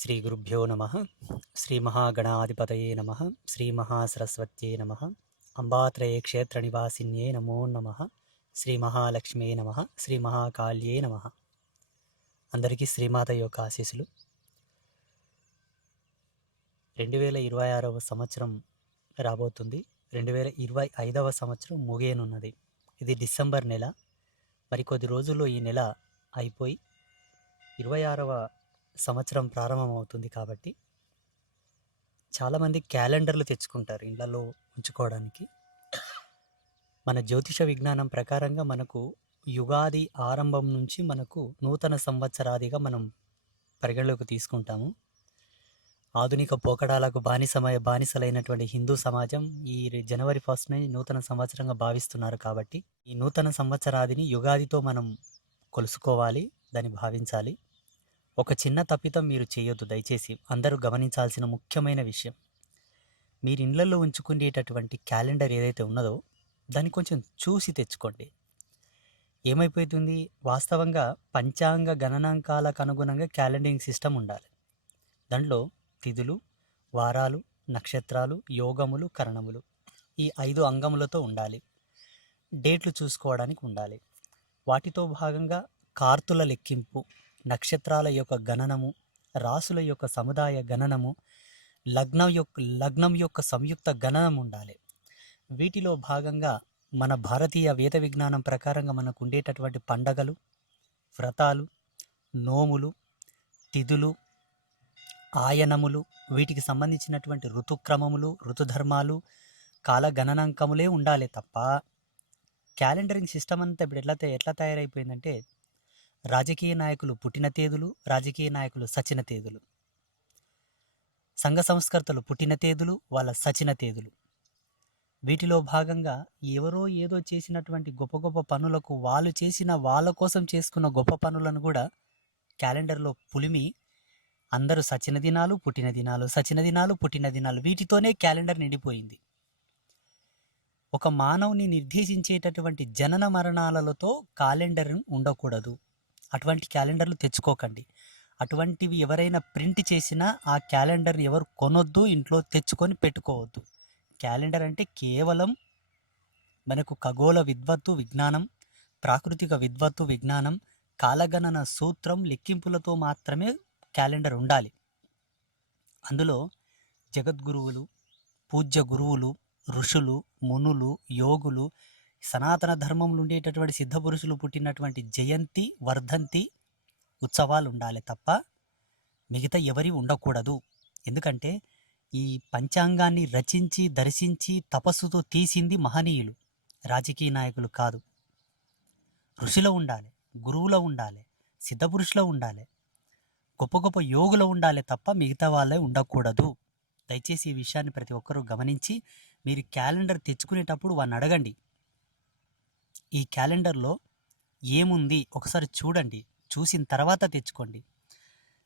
శ్రీ గురుభ్యో నమ. శ్రీ మహాగణాధిపతయే నమ. శ్రీ మహాసరస్వత్యే నమ. అంబాత్రయే క్షేత్ర నివాసిన్యే నమో నమ. శ్రీ మహాలక్ష్మే నమ. శ్రీ మహాకాళ్యే నమ. అందరికీ శ్రీమాత యొక్క ఆశీస్సులు. 2026వ సంవత్సరం రాబోతుంది. 2025వ సంవత్సరం ముగియనున్నది. ఇది డిసెంబర్ నెల. మరికొద్ది రోజుల్లో ఈ నెల అయిపోయి 26వ సంవత్సరం ప్రారంభమవుతుంది. కాబట్టి చాలామంది క్యాలెండర్లు తెచ్చుకుంటారు ఇళ్లలో ఉంచుకోవడానికి. మన జ్యోతిష విజ్ఞానం ప్రకారంగా మనకు యుగాది ఆరంభం నుంచి మనకు నూతన సంవత్సరాదిగా మనం పరిగణలోకి తీసుకుంటాము. ఆధునిక పోకడాలకు బానిసలైనటువంటి హిందూ సమాజం ఈ జనవరి 1ని నూతన సంవత్సరంగా భావిస్తున్నారు. కాబట్టి ఈ నూతన సంవత్సరాదిని యుగాదితో మనం కొలుసుకోవాలి, దాన్ని భావించాలి. ఒక చిన్న తప్పిదం మీరు చేయొద్దు. దయచేసి అందరూ గమనించాల్సిన ముఖ్యమైన విషయం, మీరు ఇళ్లలో ఉంచుకునేటటువంటి క్యాలెండర్ ఏదైతే ఉన్నదో దాన్ని కొంచెం చూసి తెచ్చుకోండి. ఏమైపోతుంది, వాస్తవంగా పంచాంగ గణనాంకాలకు అనుగుణంగా క్యాలెండరింగ్ సిస్టమ్ ఉండాలి. దాంట్లో తిథులు, వారాలు, నక్షత్రాలు, యోగములు, కరణములు ఈ 5 అంగములతో ఉండాలి. డేట్లు చూసుకోవడానికి ఉండాలి. వాటితో భాగంగా కార్తుల లెక్కింపు, నక్షత్రాల యొక్క గణనము, రాసుల యొక్క సముదాయ గణనము, లగ్నం యొక్క సంయుక్త గణనం ఉండాలి. వీటిలో భాగంగా మన భారతీయ వేద విజ్ఞానం ప్రకారంగా మనకు ఉండేటటువంటి పండగలు, వ్రతాలు, నోములు, తిథులు, ఆయనములు, వీటికి సంబంధించినటువంటి ఋతుక్రమములు, ఋతుధర్మాలు, కాల గణనాంకములే ఉండాలి తప్ప క్యాలెండరింగ్ సిస్టమ్ అంతా ఇప్పుడు ఎట్లా తయారైపోయిందంటే, రాజకీయ నాయకులు పుట్టిన తేదీలు, రాజకీయ నాయకులు సచిన తేదీలు, సంఘ సంస్కర్తలు పుట్టిన తేదీలు, వాళ్ళ సచిన తేదీలు. వీటిలో భాగంగా ఎవరో ఏదో చేసినటువంటి గొప్ప గొప్ప పనులకు వాళ్ళు చేసిన వాళ్ళ కోసం చేసుకున్న గొప్ప పనులను కూడా క్యాలెండర్లో పులిమి అందరూ సచిన దినాలు, పుట్టిన దినాలు, సచిన దినాలు, పుట్టిన దినాలు, వీటితోనే క్యాలెండర్ నిండిపోయింది. ఒక మానవుని నిర్దేశించేటటువంటి జనన మరణాలతో క్యాలెండర్ ఉండకూడదు. అటువంటి క్యాలెండర్లు తెచ్చుకోకండి. అటువంటివి ఎవరైనా ప్రింట్ చేసినా ఆ క్యాలెండర్ని ఎవరు కొనొద్దు, ఇంట్లో తెచ్చుకొని పెట్టుకోవద్దు. క్యాలెండర్ అంటే కేవలం మనకు ఖగోళ విద్వత్తు విజ్ఞానం, ప్రాకృతిక విద్వత్తు విజ్ఞానం, కాలగణన సూత్రం, లెక్కింపులతో మాత్రమే క్యాలెండర్ ఉండాలి. అందులో జగద్గురువులు, పూజ్య గురువులు, ఋషులు, మునులు, యోగులు, సనాతన ధర్మంలో ఉండేటటువంటి సిద్ధపురుషులు పుట్టినటువంటి జయంతి, వర్ధంతి ఉత్సవాలు ఉండాలి తప్ప మిగతా ఎవరి ఉండకూడదు. ఎందుకంటే ఈ పంచాంగాన్ని రచించి దర్శించి తపస్సుతో తీసింది మహనీయులు, రాజకీయ నాయకులు కాదు. ఋషులో ఉండాలి, గురువులో ఉండాలి, సిద్ధపురుషులో ఉండాలి, గొప్ప గొప్ప యోగులో ఉండాలి తప్ప మిగతా వాళ్ళే ఉండకూడదు. దయచేసి ఈ విషయాన్ని ప్రతి ఒక్కరూ గమనించి మీరు క్యాలెండర్ తెచ్చుకునేటప్పుడు వాడిని అడగండి, ఈ క్యాలెండర్లో ఏముంది ఒకసారి చూడండి, చూసిన తర్వాత తెచ్చుకోండి.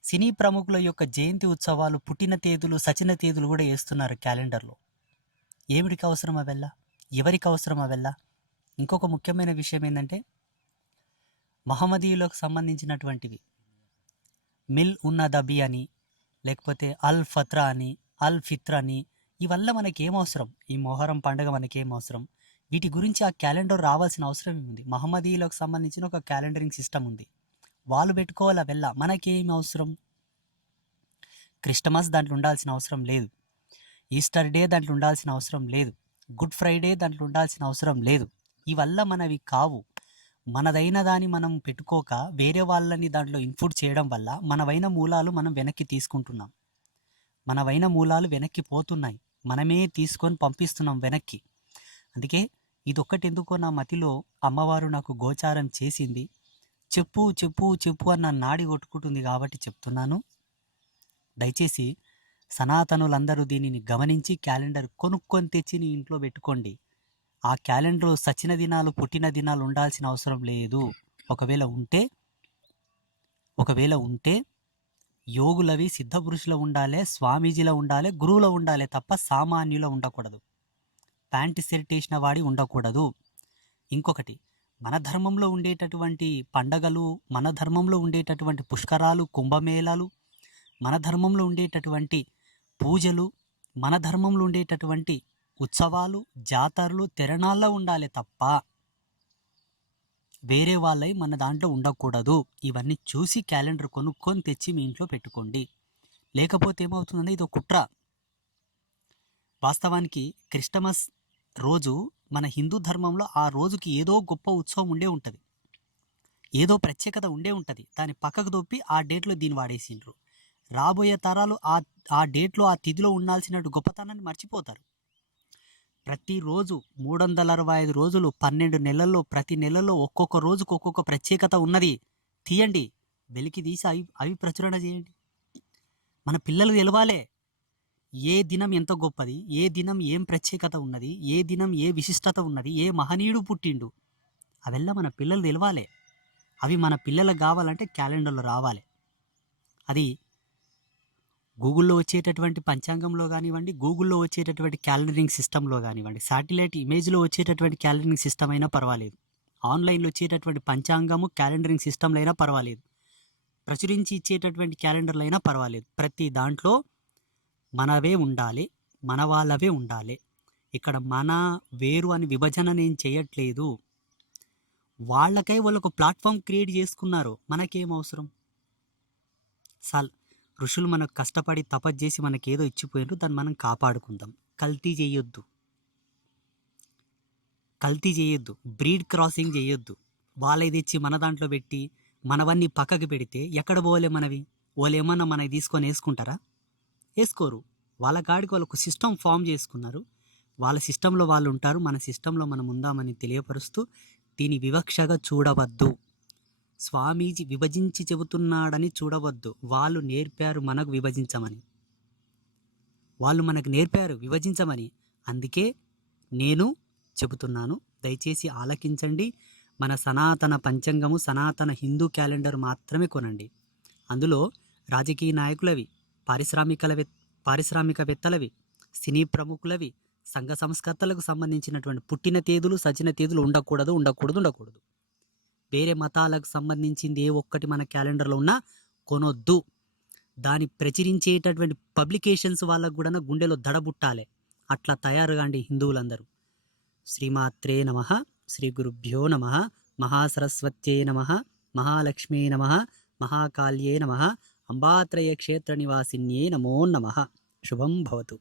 సినీ ప్రముఖుల యొక్క జయంతి ఉత్సవాలు, పుట్టిన తేదీలు, సచిన తేదీలు కూడా వేస్తున్నారు క్యాలెండర్లో. ఏమిటికి అవసరం అవెల్లా? ఎవరికి అవసరం అవెల్లా? ఇంకొక ముఖ్యమైన విషయం ఏంటంటే, మహమ్మదీయులకు సంబంధించినటువంటివి మిల్ ఉన్నదబి అని, లేకపోతే అల్ ఫత్రా అని, అల్ ఫిత్ర్ అని, ఇవల్ల మనకేం అవసరం? ఈ మొహరం పండుగ మనకేం అవసరం? వీటి గురించి ఆ క్యాలెండర్ రావాల్సిన అవసరం ఉంది. మహమ్మదీయులకు సంబంధించిన ఒక క్యాలెండరింగ్ సిస్టమ్ ఉంది, వాళ్ళు పెట్టుకోవాలి. అవెల్లా మనకేం అవసరం? క్రిస్టమస్ దాంట్లో ఉండాల్సిన అవసరం లేదు, ఈస్టర్ డే దాంట్లో ఉండాల్సిన అవసరం లేదు, గుడ్ ఫ్రైడే దాంట్లో ఉండాల్సిన అవసరం లేదు. ఇవల్ల మనవి కావు. మనదైన దాన్ని మనం పెట్టుకోక వేరే వాళ్ళని దాంట్లో ఇన్పుట్ చేయడం వల్ల మనవైన మూలాలు మనం వెనక్కి తీసుకుంటున్నాం. మనవైన మూలాలు వెనక్కి పోతున్నాయి, మనమే తీసుకొని పంపిస్తున్నాం వెనక్కి. అందుకే ఇదొక్కటి ఎందుకో నా మతిలో అమ్మవారు నాకు గోచారం చేసింది. చెప్పు చెప్పు చెప్పు అన్న నాడి కొట్టుకుంటుంది కాబట్టి చెప్తున్నాను. దయచేసి సనాతనులందరూ దీనిని గమనించి క్యాలెండర్ కొనుక్కొని తెచ్చి నీ ఇంట్లో పెట్టుకోండి. ఆ క్యాలెండర్ సచిన దినాలు, పుట్టిన దినాలు ఉండాల్సిన అవసరం లేదు. ఒకవేళ ఉంటే యోగులవి, సిద్ధపురుషుల ఉండాలి, స్వామీజీలో ఉండాలి, గురువులో ఉండాలి తప్ప సామాన్యుల ఉండకూడదు. ప్యాంటు షర్ట్ వేసిన వాడి ఉండకూడదు. ఇంకొకటి, మన ధర్మంలో ఉండేటటువంటి పండగలు, మన ధర్మంలో ఉండేటటువంటి పుష్కరాలు, కుంభమేళాలు, మన ధర్మంలో ఉండేటటువంటి పూజలు, మన ధర్మంలో ఉండేటటువంటి ఉత్సవాలు, జాతరలు, తిరణాల్లో ఉండాలి తప్ప వేరే వాళ్ళై మన దాంట్లో ఉండకూడదు. ఇవన్నీ చూసి క్యాలెండర్ కొనుక్కొని తెచ్చి మీ ఇంట్లో పెట్టుకోండి. లేకపోతే ఏమవుతుందంటే ఇది ఒక కుట్ర. వాస్తవానికి క్రిస్టమస్ రోజు మన హిందూ ధర్మంలో ఆ రోజుకి ఏదో గొప్ప ఉత్సవం ఉండే ఉంటుంది, ఏదో ప్రత్యేకత ఉండే ఉంటుంది. దాన్ని పక్కకు దొప్పి ఆ డేట్లో దీన్ని వాడేసిండ్రు. రాబోయే తరాలు ఆ డేట్లో ఆ తిథిలో ఉండాల్సిన గొప్పతనాన్ని మర్చిపోతారు. ప్రతిరోజు 365 రోజులు 12 నెలల్లో ప్రతి నెలలో ఒక్కొక్క రోజుకు ఒక్కొక్క ప్రత్యేకత ఉన్నది. తీయండి, వెలికి తీసి అవి ప్రచురణ చేయండి. మన పిల్లలు తెలవాలే ఏ దినం ఎంత గొప్పది, ఏ దినం ఏం ప్రత్యేకత ఉన్నది, ఏ దినం ఏ విశిష్టత ఉన్నది, ఏ మహనీయుడు పుట్టిండు, అవెల్లా మన పిల్లలు తెలవాలే. అవి మన పిల్లలకు కావాలంటే క్యాలెండర్లో రావాలి. అది గూగుల్లో వచ్చేటటువంటి పంచాంగంలో కానివ్వండి, గూగుల్లో వచ్చేటటువంటి క్యాలెండరింగ్ సిస్టంలో కానివ్వండి, శాటిలైట్ ఇమేజ్లో వచ్చేటటువంటి క్యాలెండరింగ్ సిస్టమ్ అయినా పర్వాలేదు, ఆన్లైన్లో వచ్చేటటువంటి పంచాంగము క్యాలెండరింగ్ సిస్టంలో అయినా పర్వాలేదు, ప్రచురించి ఇచ్చేటటువంటి క్యాలెండర్లు అయినా పర్వాలేదు. ప్రతి దాంట్లో మనవే ఉండాలి, మన వాళ్ళవే ఉండాలి. ఇక్కడ మన వేరు అని విభజన నేను చేయట్లేదు. వాళ్ళకై వాళ్ళకు ప్లాట్ఫామ్ క్రియేట్ చేసుకున్నారు, మనకేం అవసరం? ఋషులు మనకు కష్టపడి తపస్సు చేసి మనకేదో ఇచ్చిపోయారు, దాన్ని మనం కాపాడుకుందాం. కల్తీ చేయొద్దు, బ్రీడ్ క్రాసింగ్ చేయొద్దు. వాళ్ళవి తెచ్చి మన దాంట్లో పెట్టి మనవన్నీ పక్కకి పెడితే ఎక్కడ పోలే మనవి? వాళ్ళు ఏమన్నా మనవి తీసుకొని వేసుకుంటారా? వేసుకోరు. వాళ్ళ కాడికి వాళ్ళకు సిస్టమ్ ఫామ్ చేసుకున్నారు, వాళ్ళ సిస్టంలో వాళ్ళు ఉంటారు, మన సిస్టంలో మనం ఉందామని తెలియపరుస్తూ దీని వివక్షగా చూడవద్దు. స్వామీజీ విభజించి చెబుతున్నాడని చూడవద్దు. వాళ్ళు నేర్పారు మనకు విభజించమని, విభజించమని. అందుకే నేను చెబుతున్నాను, దయచేసి ఆలకించండి. మన సనాతన పంచాంగము, సనాతన హిందూ క్యాలెండర్ మాత్రమే కొనండి. అందులో రాజకీయ నాయకులవి, పారిశ్రామికవేత్తలవి, సినీ ప్రముఖులవి, సంఘ సంస్కర్తలకు సంబంధించినటువంటి పుట్టిన తేదీలు, సచిన తేదీలు ఉండకూడదు. వేరే మతాలకు సంబంధించింది ఏ ఒక్కటి మన క్యాలెండర్లో ఉన్నా కొనొద్దు. దాన్ని ప్రచురించేటటువంటి పబ్లికేషన్స్ వాళ్ళకు కూడా గుండెలో దడబుట్టాలి. అట్లా తయారుగాండి హిందువులందరూ. శ్రీమాత్రే నమః, శ్రీ గురుభ్యో నమః, మహాసరస్వత్యే నమః, మహాలక్ష్మీ నమః, మహాకాళ్యే నమః, అంబాత్రయ క్షేత్ర నివాసిన్యే నమో నమః. శుభం భవతు.